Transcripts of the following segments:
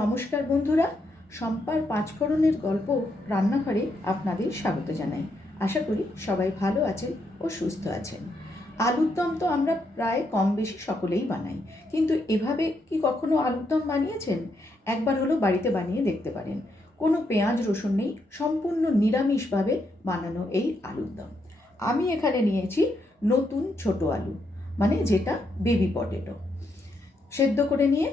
নমস্কার বন্ধুরা সম্পার পাঁচফোড়নের গল্প রান্নাঘরে আপনাদের স্বাগত জানাই। আশা করি সবাই ভালো আছেন ও সুস্থ আছেন। আলুর দম তো আমরা প্রায় কম বেশি সকলেই বানাই, কিন্তু এভাবে কি কখনো আলুর দম বানিয়েছেন? একবার হলো বাড়িতে বানিয়ে দেখতে পারেন। কোনো পেঁয়াজ, রসুন নেই, সম্পূর্ণ নিরামিষভাবে বানানো এই আলুর দম। আমি এখানে নিয়েছি নতুন ছোট আলু মানে যেটা বেবি পটেটো সেদ্ধ করে নিয়ে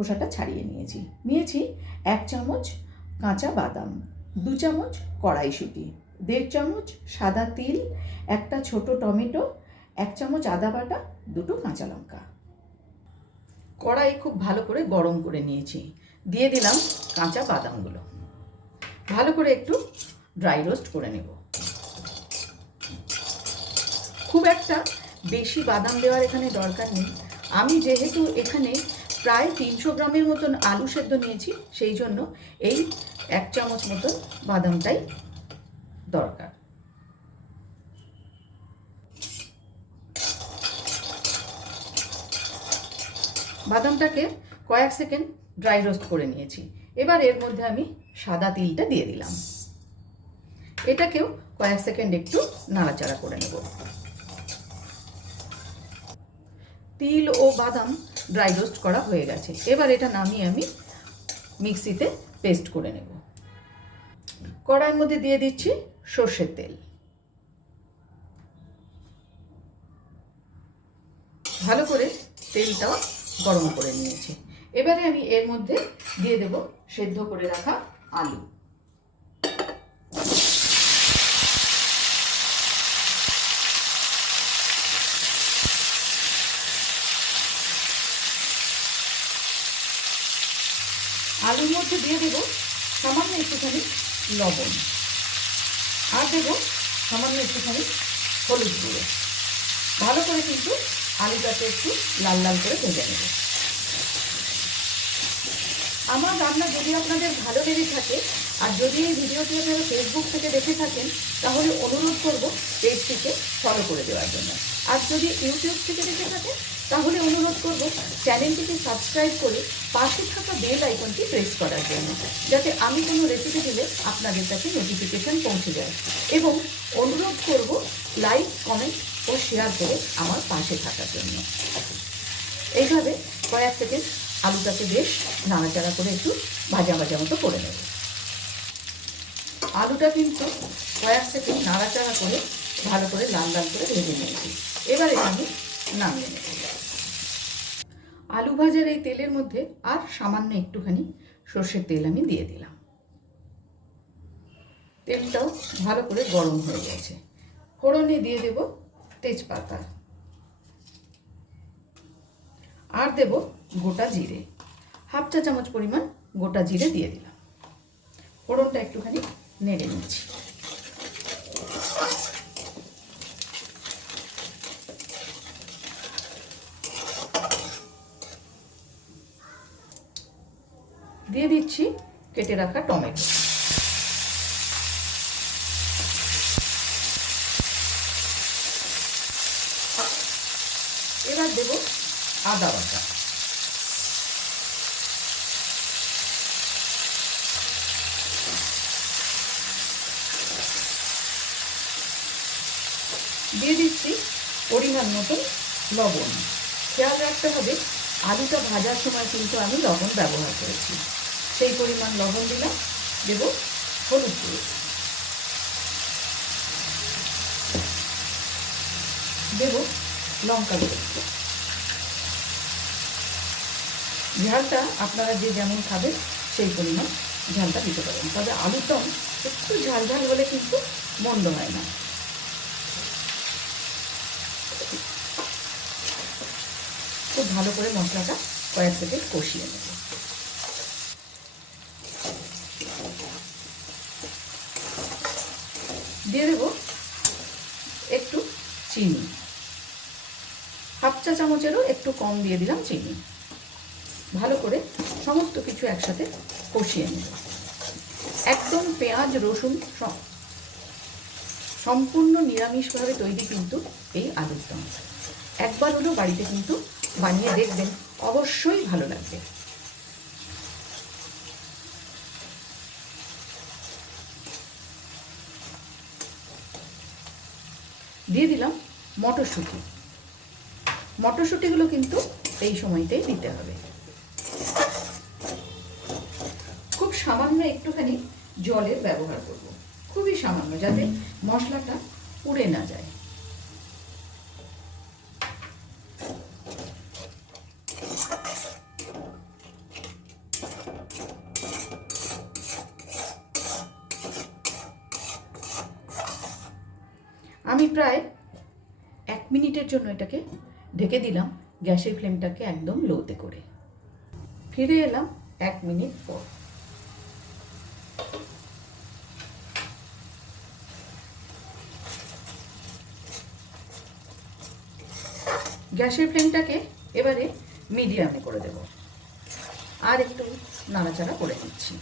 খোসাটা ছাড়িয়ে নিয়েছি। নিয়েছি এক চামচ কাঁচা বাদাম, দু চামচ কড়াইশুঁটি, দেড় চামচ সাদা তিল, একটা ছোট টমেটো, এক চামচ আদা বাটা, দুটো কাঁচা লঙ্কা। কড়াই খুব ভালো করে গরম করে নিয়েছি। দিয়ে দিলাম কাঁচা বাদামগুলো। ভালো করে একটু ড্রাই রোস্ট করে নেব। খুব একটা বেশি বাদাম দেওয়ার এখানে দরকার নেই। আমি যেহেতু এখানে প্রায় তিনশো গ্রামের মতন আলু সেদ্ধ নিয়েছি, সেই জন্য এই এক চামচ মতন বাদামটাই দরকার। বাদামটাকে কয়েক সেকেন্ড ড্রাই রোস্ট করে নিয়েছি। এবার এর মধ্যে আমি সাদা তিলটা দিয়ে দিলাম। এটাকেও কয়েক সেকেন্ড একটু নাড়াচাড়া করে নেব। তিল ও বাদাম ড্রাই রোস্ট করা হয়ে গেছে। এবার এটা নামিয়ে আমি মিক্সিতে পেস্ট করে নেব। কড়াইয়ের মধ্যে দিয়ে দিচ্ছি সর্ষের তেল। ভালো করে তেলটাও গরম করে নিয়েছি। এবারে আমি এর মধ্যে দিয়ে দেব সেদ্ধ করে রাখা আলু আলুর মধ্যে দিয়ে দেব সামান্য একটুখানি লবণ। আর দেব সামান্য একটুখানি হলুদ গুঁড়ো। ভালো করে কিন্তু আলুটাকে একটু লাল লাল করে ভেজে নেব। আমার রান্না যদি আপনাদের ভালো লেগে থাকে, আর যদি এই ভিডিওটি আপনারা ফেসবুক থেকে দেখে থাকেন, তাহলে অনুরোধ করব পেজটিকে ফলো করে দেওয়ার জন্য। আর যদি ইউটিউব থেকে দেখে থাকেন তাহলে অনুরোধ করব চ্যানেলটিকে সাবস্ক্রাইব করে পাশে থাকা বেল আইকনটি প্রেস করার জন্য, যাতে আমি কোনো রেসিপি দিলে আপনাদের কাছে নোটিফিকেশান পৌঁছে যায়। এবং অনুরোধ করব লাইক কমেন্ট ও শেয়ার করে আমার পাশে থাকার জন্য। এইভাবে কয়েক সেকেন্ড আলুটাকে বেশ নাড়াচাড়া করে একটু ভাজা ভাজা মতো করে নেব। আলুটা কিন্তু কয়েক সেকেন্ড নাড়াচাড়া করে ভালো করে লাল লাল করে ভেজে নিয়েছি। এবারে আমি নেব আলু ভাজার এই তেলের মধ্যে আর সামান্য একটুখানি সর্ষের তেল আমি দিয়ে দিলাম। তেলটাও ভালো করে গরম হয়ে গেছে। ফোড়নে দিয়ে দেব তেজপাতা। আর দেব গোটা জিরে। হাফ চা চামচ পরিমাণ গোটা জিরে দিয়ে দিলাম। ফোড়নটা একটুখানি নেড়ে নিচ্ছি। দিয়ে দিচ্ছি কেটে রাখা টমেটো। এবার দেব আদা বাটা। দিয়ে দিচ্ছি পরিমাণ মতো লবণ। খেয়াল রাখতে হবে, আলুটা ভাজার সময় কিন্তু আমি লবণ ব্যবহার করেছি। সেই পরিমাণ লবণ দিলাম, দেব হলুদ গুঁড়ো দেব লঙ্কা গুঁড়ো। ঝালটা আপনারা যে যেমন খাবেন, সেই পরিমাণ ঝালটা দিতে পারেন। তবে আলুর দম একটু ঝাল ঝাল হলে কিন্তু মন্দ হয় না। খুব ভালো করে মশলাটা কয়েক সেকেন্ড কষিয়ে নেব। দিয়ে দেবো একটু চিনি। হাফ চা চামচেরও একটু কম দিয়ে দিলাম চিনি। ভালো করে সমস্ত কিছু একসাথে কষিয়ে নেব। একদম পেঁয়াজ, রসুন সম্পূর্ণ নিরামিষভাবে তৈরি কিন্তু এই আলুর দম একবার হলেও বাড়িতে কিন্তু বানিয়ে দেখবেন, অবশ্যই ভালো লাগবে। দিয়ে দিলাম মটরশুঁটি। মটরশুঁটিগুলো কিন্তু এই সময়তেই দিতে হবে। খুব সামান্য একটুখানি জলের ব্যবহার করব। খুবই সামান্য, যাতে মশলাটা উড়ে না যায়। আমি প্রায় এক মিনিটের জন্য এটাকে ঢেকে দিলাম গ্যাসের ফ্লেমটাকে একদম লোতে করে। ফিরে এলাম এক মিনিট পর। গ্যাসের ফ্লেমটাকে এবারে মিডিয়ামে করে দেব। আর একটু নাড়াচাড়া করে দিচ্ছি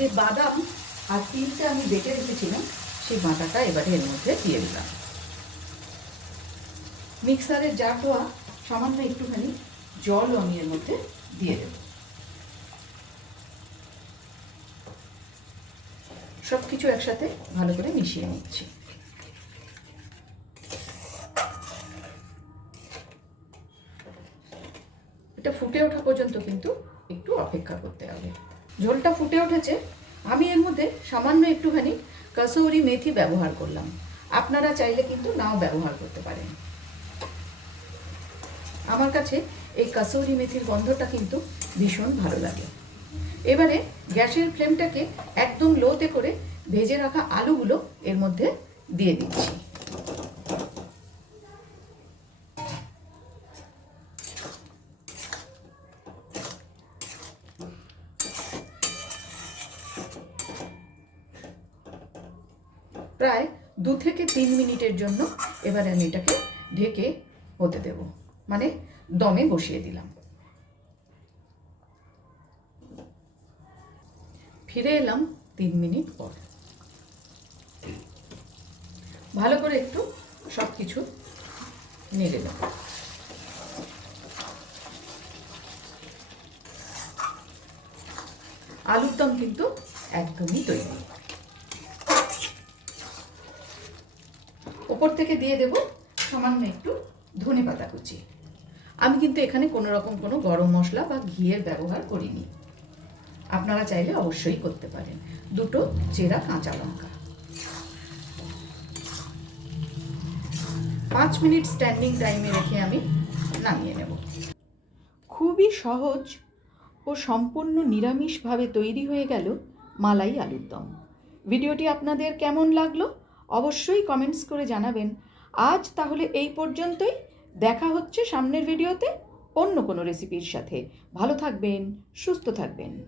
যে বাদাম আর তিলটা আমি বেটে রেখেছিলাম, সেই বাটাটা এবারে এর মধ্যে দিয়ে দিলাম। মিক্সারের যা টোয়া সামান্য একটুখানি জল আমি এর মধ্যে দিয়ে দেব। সব কিছু একসাথে ভালো করে মিশিয়ে নিচ্ছি। এটা ফুটে ওঠা পর্যন্ত কিন্তু একটু অপেক্ষা করতে হবে। ঝোলটা ফুটে উঠেছে। আমি এর মধ্যে সামান্য একটুখানি কাসৌরি মেথি ব্যবহার করলাম। আপনারা চাইলে কিন্তু নাও ব্যবহার করতে পারেন। আমার কাছে এই কাসৌরি মেথির গন্ধটা কিন্তু ভীষণ ভালো লাগে। এবারে গ্যাসের ফ্লেমটাকে একদম লোতে করে ভেজে রাখা আলুগুলো এর মধ্যে দিয়ে দিচ্ছি। প্রায় দু থেকে তিন মিনিটের জন্য এবার আমি এটাকে ঢেকে হতে দেব। মানে দমে বসিয়ে দিলাম। ফিরে এলাম তিন মিনিট পর। ভালো করে একটু সব কিছু নেড়ে দেব আলুর দম কিন্তু একদমই তৈরি। ওপর থেকে দিয়ে দেব সামান্য একটু ধনে পাতা কুচি। আমি কিন্তু এখানে কোনো রকম কোনো গরম মশলা বা ঘিয়ের ব্যবহার করিনি। আপনারা চাইলে অবশ্যই করতে পারেন। দুটো চেরা কাঁচা লঙ্কা। পাঁচ মিনিট স্ট্যান্ডিং টাইমে রেখে আমি নামিয়ে নেব। খুবই সহজ ও সম্পূর্ণ নিরামিষভাবে তৈরি হয়ে গেল মালাই আলুর দম। ভিডিওটি আপনাদের কেমন লাগল? অবশ্যই কমেন্টস করে জানাবেন। আজ তাহলে এই পর্যন্তই। দেখা হচ্ছে সামনের ভিডিওতে অন্য কোনো রেসিপির সাথে। ভালো থাকবেন, সুস্থ থাকবেন।